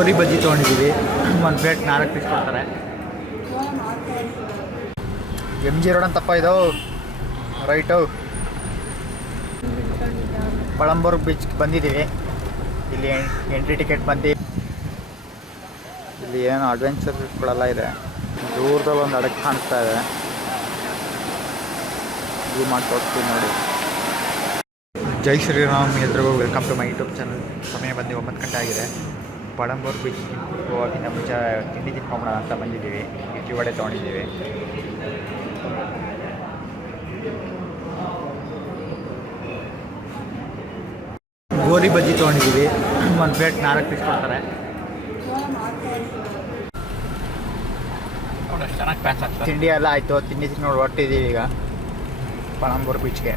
ಗೋರಿ ಬಜ್ಜಿ ತೊಗೊಂಡಿದ್ದೀವಿ. ಒಂದು plate 4 piece ಕೊಡ್ತಾರೆ. MG ರೋಡ್ ಅಂತಪ್ಪ ಇದು, ರೈಟು. ಪಳಂಬೂರು ಬೀಚ್ ಬಂದಿದ್ದೀವಿ. ಇಲ್ಲಿ ಎಂಟ್ರಿ ಟಿಕೆಟ್ ಬಂದು ಇಲ್ಲಿ ಏನು ಅಡ್ವೆಂಚರ್ಗಳೆಲ್ಲ ಇದೆ. ದೂರದಲ್ಲಿ ಒಂದು ಅಡಕೆ ಕಾಣಿಸ್ತಾ ಇದೆ. ಇದು ಮಾಡಿ ತೋರಿಸ್ತೀವಿ ನೋಡಿ. ಜೈ ಶ್ರೀರಾಮ್, ಎಲ್ರಿಗೂ welcome to my YouTube channel. ಸಮಯ ಬಂದು 9 ಗಂಟೆ ಆಗಿದೆ. ಪಳಂಬೂರು ಬೀಚ್ ಹೋಗೋಕ್ಕಿಂತ ಮುಂಚೆ ತಿಂಡಿ ತಿನ್ಕೊಂಬಿಡೋಣ ಅಂತ ಬಂದಿದ್ದೀವಿ. ಇಡ್ಲಿ ವಡೆ ತೊಗೊಂಡಿದ್ದೀವಿ. ಗೋರಿ ಬಜ್ಜಿ ತೊಗೊಂಡಿದ್ದೀವಿ. ಒಂದು ಪ್ಲೇಟ್ 4 ಪೀಸ್ ಕೊಡ್ತಾರೆ. ಚೆನ್ನಾಗಿ ಪ್ಯಾಕ್ ಆಗ್ತದೆ. ತಿಂಡಿ ಎಲ್ಲ ಆಯಿತು. ತಿಂಡಿ ತಿನ್ಕೊಂಡು ಹೊರಟಿದ್ದೀವಿ ಈಗ ಪಳಂಬೂರು ಬೀಚ್ಗೆ.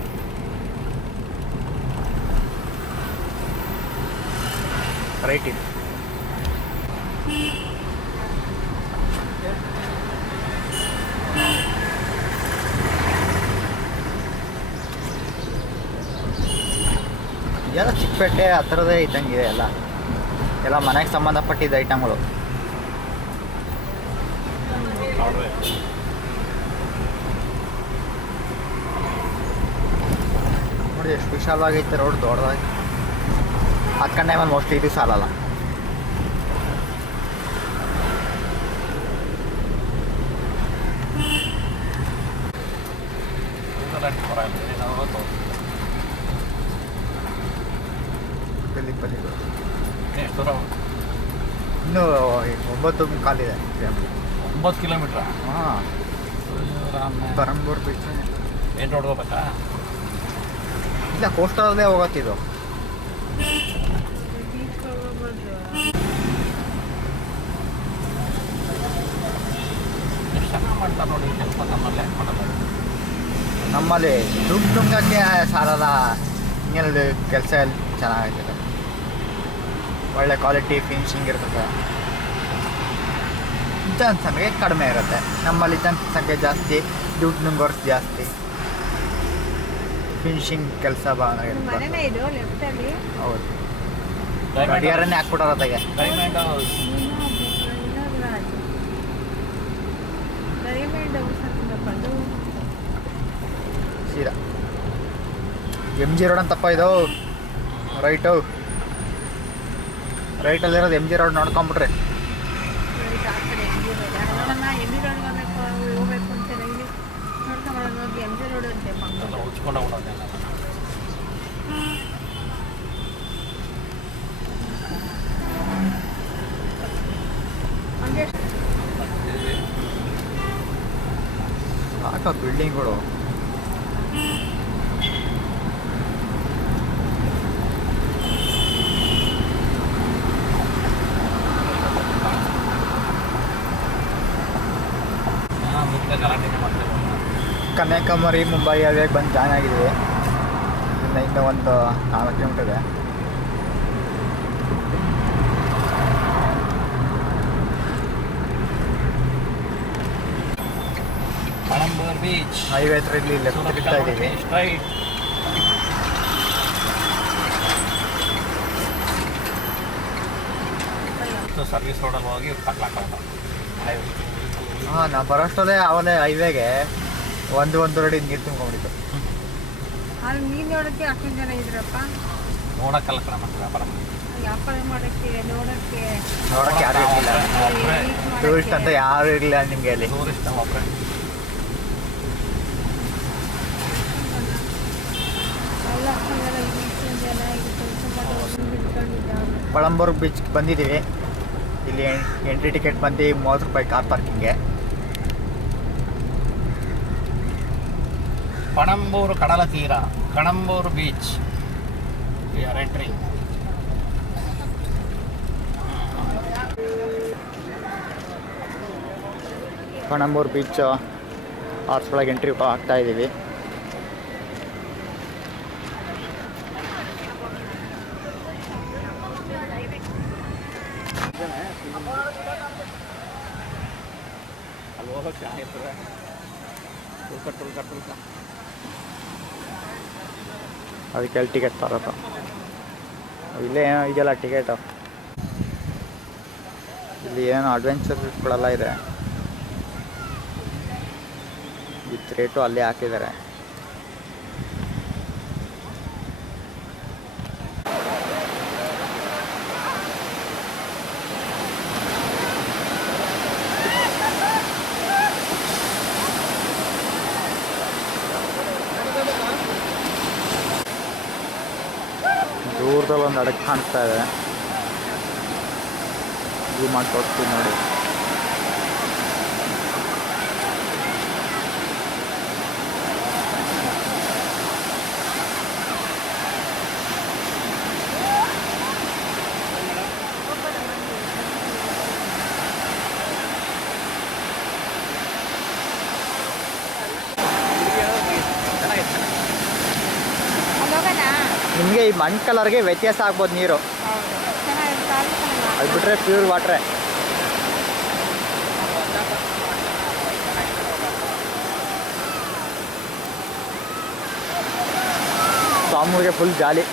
ರೈಟ್ ಇದೆ. ಎಲ್ಲ ಚಿಕ್ಕಪೇಟೆ ಆ ಥರದೇ ಇದ್ದಂಗಿದೆ. ಎಲ್ಲ ಮನೆಗೆ ಸಂಬಂಧಪಟ್ಟಿದ್ದ ಐಟಮ್ಗಳು. ನೋಡಿ ಎಷ್ಟು ವಿಶಾಲವಾಗೈತೆ ರೋಡ್, ದೊಡ್ಡದಾಗಿ. ಹತ್ತು ಟೈಮಲ್ಲಿ ಮೋಸ್ಟ್ಲಿ ಇದು ಸಾಲಲ್ಲ. ಇನ್ನೂ 9 ಮುಕ್ಕಾಲಿದೆ. 9 ಕಿಲೋಮೀಟ್ರಾ? ಹಾಂ. ಪಳಂಬೂರು ಬೀಚ್ ಏನು ರೋಡ್ ಹೋಗ್ಬೇಕಾ? ಇಲ್ಲ, ಕೋಸ್ಟಲ್ಲೇ ಹೋಗತ್ತಿದ್ದು. ಎಷ್ಟು ಚೆನ್ನಾಗಿ ಮಾಡ್ತಾರೆ ನೋಡಿ ಕೆಲಸ. ನಮ್ಮಲ್ಲಿ ದುಡ್ಡು ನುಂಗಕ್ಕೆ ಸಾಲದ. ಹಿಂಗೆಲ್ಲ ಕೆಲಸ ಎಲ್ಲ ಚೆನ್ನಾಗೈತೆ. ಒಳ್ಳೆ ಕ್ವಾಲಿಟಿ ಫಿನಿಶಿಂಗ್ ಇರ್ತದೆ. ಜನಸಂಖ್ಯೆ ಕಡಿಮೆ ಇರುತ್ತೆ. ನಮ್ಮಲ್ಲಿ ಜನಸಂಖ್ಯೆ ಜಾಸ್ತಿ, ದುಡ್ಡು ನುಂಗೋರ್ಸ್ ಜಾಸ್ತಿ. ಫಿನಿಶಿಂಗ್ ಕೆಲಸ ಭಾಳ ಇರುತ್ತೆ. ಹೌದು, ಗಡಿಯಾರನ್ನೇ ಹಾಕ್ಬಿಟ್ಟಾರತ್ತಾಗೆ. ಸೀದಾ MG ರೋಡ್ ಅಂತಪ್ಪ ಇದು, ರೈಟು. ರೈಟಲ್ಲಿರೋದು MG ರೋಡ್. ನೋಡ್ಕೊಂಬಿಟ್ರಿ. ಸಾಕ ಬಿಲ್ಡಿಂಗ್ಗಳು. ಕನ್ಯಾಕುಮಾರಿ ಮುಂಬೈ ಹೈವೇಗೆ ಬಂದು ಜಾಯ್ನ್ ಆಗಿದ್ದೀವಿ. ಇನ್ನೂ ಒಂದು 4 ಕಿಲೋಮೀಟರ್ ಇದೆ. ಪಳಂಬೂರು ಬೀಚ್ ಹೈವೇ ಹತ್ರ ಇಲ್ಲಿ ಲೆಫ್ಟ್ ತಿರುಗ್ತಾ ಇದ್ದೀವಿ. ಸ್ಟ್ರೈಟ್. ಸರ್ವಿಸ್ ರೋಡಲ್ಲಿ ಹೋಗಿ ಕಟ್ಲಾಕ. ಹಾಂ, ನಾವು ಬರೋಷ್ಟಲ್ಲೇ ಅವಲೇ ಹೈವೇಗೆ ಒಂದು ರೋಡಿ ನೀರು ತುಂಬಿಕೊಂಡಿತ್ತು. ನೀರು ನೋಡೋಕ್ಕೆ ಅಷ್ಟೊಂದು ಜನ ಇದ್ರಪ್ಪ. ನೋಡಕ್ಕಲ್ಲ ವ್ಯಾಪಾರ ಮಾಡೋಕ್ಕೆ ನೋಡೋಕ್ಕೆ ಯಾರು ಇರಲಿಲ್ಲ. ಟೂರಿಸ್ಟ್ ಅಂತ ಯಾರು ಇರಲಿಲ್ಲ ನಿಮಗೆ ಅಲ್ಲಿ. ಟೂರಿಸ್ಟ್ ಒಬ್ಬರೇ. ಪಳಂಬೂರು ಬೀಚ್ ಬಂದಿದ್ದೀವಿ. ಇಲ್ಲಿ ಎಂಟ್ರಿ ಟಿಕೆಟ್ ಬಂದು 30 ರೂಪಾಯಿ ಕಾರ್ ಪಾರ್ಕಿಂಗ್ಗೆ. ಪಣಂಬೂರು ಕಡಲ ತೀರ, Kanambur beach. We are entering. Panambur beach ಆರ್ಸ್ ಒಳಗೆ ಎಂಟ್ರಿ ಆಗ್ತಾ ಇದ್ದೀವಿ. ಅದಕ್ಕೆ ಟಿಕೆಟ್ ತರೋದು. ಇಲ್ಲೇ ಇದೆಲ್ಲ ಟಿಕೆಟು. ಇಲ್ಲಿ ಏನೋ ಅಡ್ವೆಂಚರ್ಸ್ಗಳೆಲ್ಲ ಇದೆ. ವಿತ್ ರೇಟು ಅಲ್ಲೇ ಹಾಕಿದ್ದಾರೆ. ದೂರದಲ್ಲಿ ಒಂದು ಅಡಕೆ ಕಾಣಿಸ್ತಾ ಇದೆ. ಝೂಮ್ ಮಾಡಿ ತೋರಿಸ್ತೀನಿ ನೋಡಿ. ನಿಮಗೆ ಈ ಮಣ್ಣು ಕಲರ್ಗೆ ವ್ಯತ್ಯಾಸ ಆಗ್ಬೋದು ನೀರು. ಅದು ಬಿಟ್ಟರೆ ಪ್ಯೂರ್ ವಾಟ್ರೆ. ಸ್ವಾಮಿಗೆ ಫುಲ್ ಜಾಲಿ.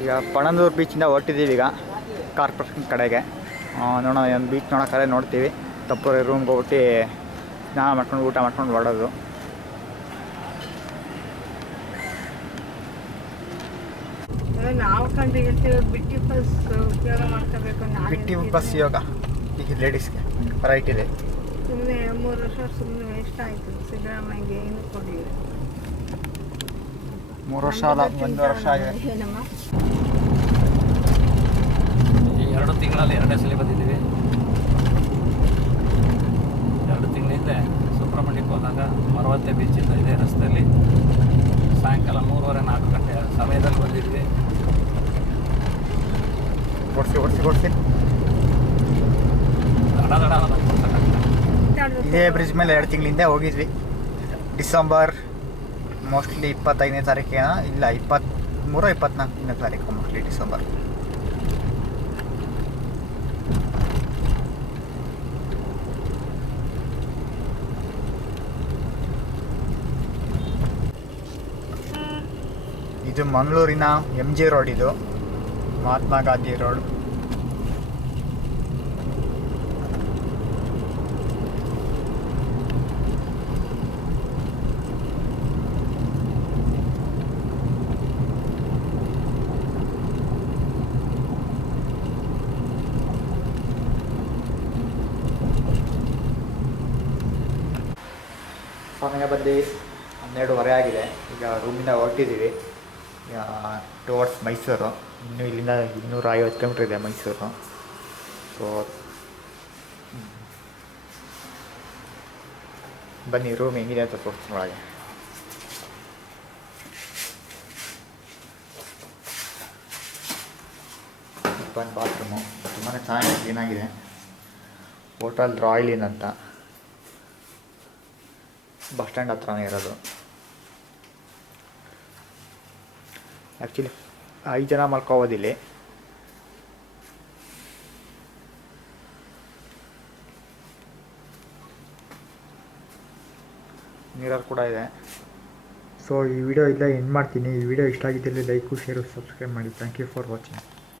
ಈಗ ಪಣಂದೂರು ಬೀಚಿಂದ ಹೊರಟಿದ್ದೀವಿ ಈಗ ಕಾರ್ಪೊರೇಷನ್ ಕಡೆಗೆ. ನೋಡೋಣ, ಒಂದು ಬೀಚ್ ನೋಡೋಕ್ಕಾರೆ ನೋಡ್ತೀವಿ. ತಪ್ಪು ರೂಮ್ಗೆ ಹೋಗ್ಬಿಟ್ಟು ಸ್ನಾನ ಮಾಡ್ಕೊಂಡು ಊಟ ಮಾಡ್ಕೊಂಡು ಹೊರಡೋದು. ನಾವು ಕಂಡು ಹೇಳ್ತೀವಿ ಬಿಟ್ಟಿ ಬಸ್ ಉಪಯೋಗ ಮಾಡ್ಕೋಬೇಕು. ಬಿಟ್ಟಿ ಬಸ್ ಯೋಗ ಈಗ ಲೇಡೀಸ್ಗೆ ರೈಟ್ ಇದೆ. ಸುಮ್ಮನೆ 3 ವರ್ಷ ಸುಮ್ಮನೆ ವೇಸ್ಟ್ ಆಯಿತು. ಸಿದ್ದರಾಮಯ್ಯಗೆ ಏನು ಕೊಡಿ. 3 ವರ್ಷ ಅಲ್ಲ, 1 ವರ್ಷ ಆಗಿದೆ. ಈ 2 ತಿಂಗಳಲ್ಲಿ 2 ಸಲ ಬಂದಿದ್ದೀವಿ. 2 ತಿಂಗಳಿಂದ ಸುಬ್ರಹ್ಮಣ್ಯಕ್ಕೆ ಹೋದಾಗ ಮರವತ್ತೆ ಬೀಚಿಂದ ಇದೆ ರಸ್ತೆಯಲ್ಲಿ ಸಾಯಂಕಾಲ 3:30-4 ಗಂಟೆ ಸಮಯದಲ್ಲಿ ಬಂದಿದ್ವಿ. ಓಡಿಸಿ ಇದೇ ಬ್ರಿಡ್ಜ್ ಮೇಲೆ 2 ತಿಂಗಳಿಂದ ಹೋಗಿದ್ವಿ. ಡಿಸೆಂಬರ್ ಮೋಸ್ಟ್ಲಿ 25ನೇ ತಾರೀಕಿನ ಇಲ್ಲ 23-24ನೇ ತಾರೀಕು ಮೋಸ್ಟ್ಲಿ ಡಿಸೆಂಬರ್. ಇದು ಮಂಗಳೂರಿನ MG ರೋಡ್. ಇದು ಮಹಾತ್ಮ ಗಾಂಧಿ ರೋಡ್. ಸಮಯ ಬಂದು 12:30 ಆಗಿದೆ. ಈಗ ರೂಮಿಂದ ಹೊರಟಿದ್ದೀವಿ ಟುವರ್ಡ್ಸ್ ಮೈಸೂರು. ಇನ್ನು ಇಲ್ಲಿಂದ 250 ಕಿಲೋಮೀಟ್ರ್ ಇದೆ ಮೈಸೂರು. ಸೊ ಬನ್ನಿ, ರೂಮ್ ಹೆಂಗಿದೆ ಅಂತ ತೋರಿಸ್ತೀನಿ ಒಳಗೆ. ಬಂದು ಬಾತ್ರೂಮು ತುಂಬಾ ಚೆನ್ನಾಗಿ ಕ್ಲೀನಾಗಿದೆ. ಹೋಟೆಲ್ ರಾಯಲ್ ಇನ್ ಅಂತ, ಬಸ್ ಸ್ಟ್ಯಾಂಡ್ ಹತ್ರನೇ ಇರೋದು. ಆ್ಯಕ್ಚುಲಿ 5 ಜನ ಮಲ್ಕೋಬೋದಿಲ್ಲಿ. ಮಿರರ್ ಕೂಡ ಇದೆ. ಸೊ ಈ ವಿಡಿಯೋ ಇಲ್ಲೇ ಎಂಡ್ ಮಾಡ್ತೀನಿ. ಈ ವಿಡಿಯೋ ಇಷ್ಟ ಆಗಿದ್ದಲ್ಲಿ ಲೈಕು, ಶೇರು, ಸಬ್ಸ್ಕ್ರೈಬ್ ಮಾಡಿ. Thank you for watching.